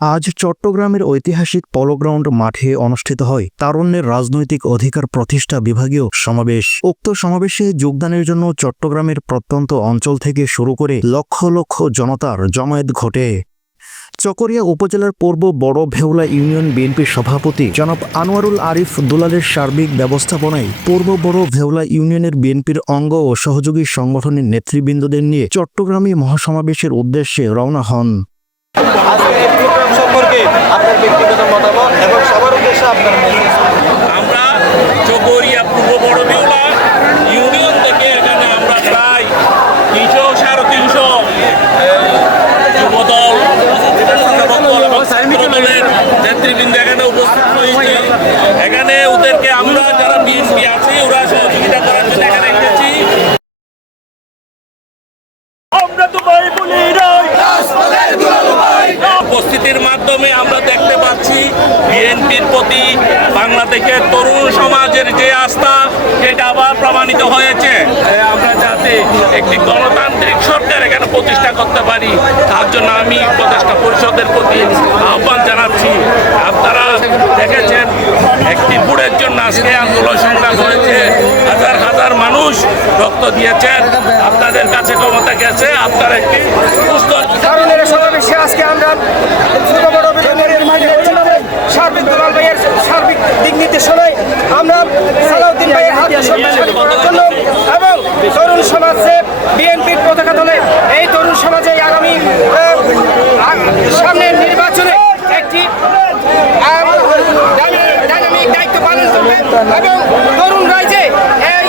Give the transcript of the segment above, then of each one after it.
আজ চট্টগ্রামের ঐতিহাসিক পলো গ্রাউন্ড মাঠে অনুষ্ঠিত হয় তারুণ্যের রাজনৈতিক অধিকার প্রতিষ্ঠা বিভাগীয় সমাবেশ। উক্ত সমাবেশে যোগদানের জন্য চট্টগ্রামের প্রত্যন্ত অঞ্চল থেকে শুরু করে লক্ষ লক্ষ জনতার জমায়েত ঘটে। চকরিয়া উপজেলার পূর্ব বড় ভেওলা ইউনিয়ন বিএনপির সভাপতি জনাব আনোয়ারুল আরিফ দুলালের সার্বিক ব্যবস্থাপনায় পূর্ব বড় ভেওলা ইউনিয়নের বিএনপির অঙ্গ ও সহযোগী সংগঠনের নেতৃবৃন্দদের নিয়ে চট্টগ্রামে মহাসমাবেশের উদ্দেশ্যে রওনা হন। আমরা চকরিয়া পূর্ব বড় ভেওলা ইউনিয়ন থেকে এখানে আমরা প্রায় 300-350 যুবদল এবং ছাত্রদলের নেতৃবৃন্দ এখানে উপস্থিত হয়েছে। এখানে ওদেরকে আমরা যারা বিএনপি আছে ওরা সহযোগিতা করার জন্য এখানে এসেছি। উপস্থিতির মাধ্যমে আমরা দেখতে পাচ্ছি বিএনপির প্রতি বাংলাদেশের তরুণ সমাজের যে আস্থা সেটা আবার প্রমাণিত হয়েছে। আমরা যাতে একটি গণতান্ত্রিক সরকার এখানে প্রতিষ্ঠা করতে পারি তার জন্য আমি উপদেষ্টা পরিষদের প্রতি আহ্বান জানাচ্ছি। আপনারা দেখেছেন একটি ভোটের জন্য আজকে আন্দোলন সংগ্রাম হয়েছে, হাজার হাজার মানুষ রক্ত দিয়েছেন, আপনাদের কাছে ক্ষমতা গেছে, আপনারা একটি সুস্থ সমাবেশে আজকে আমরা সার্বিক দুলাল ভাইয়ের সার্বিক দিক নির্দেশনায় আমরা সালাউদ্দিন ভাইয়ের হাত করার জন্য এবং তরুণ সমাজে বিএনপির পতাকা তোলে এই তরুণ সমাজে আগামী সামনের নির্বাচনে একটি ডাইনামিক দায়িত্ব পালন করবে এবং তরুণ রাজ্যে এই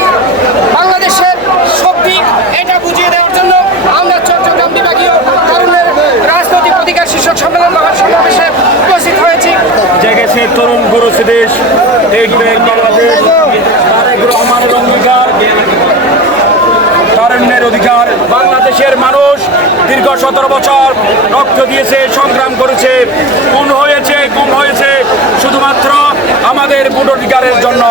বাংলাদেশের শক্তি এটা বুঝিয়ে দেওয়ার জন্য আমরা চট্টগ্রাম বিভাগীয় তরুণের রাজনৈতিক অধিকার শীর্ষক সম্মেলন মহাসমাবেশে উপস্থিত হয়েছি। জেগেছে তরুণ গুরুছি দেশ, দেখবেন বাংলাদেশ তারেক রহমানের অঙ্গীকার, তারুণ্যের অধিকার। বাংলাদেশের মানুষ দীর্ঘ 17 বছর রক্ত দিয়েছে, সংগ্রাম করেছে, খুন হয়েছে, গুম হয়েছে শুধুমাত্র আমাদের ভোটাধিকারের জন্য।